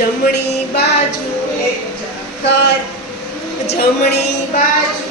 જમણી બાજુ જમણી બાજુ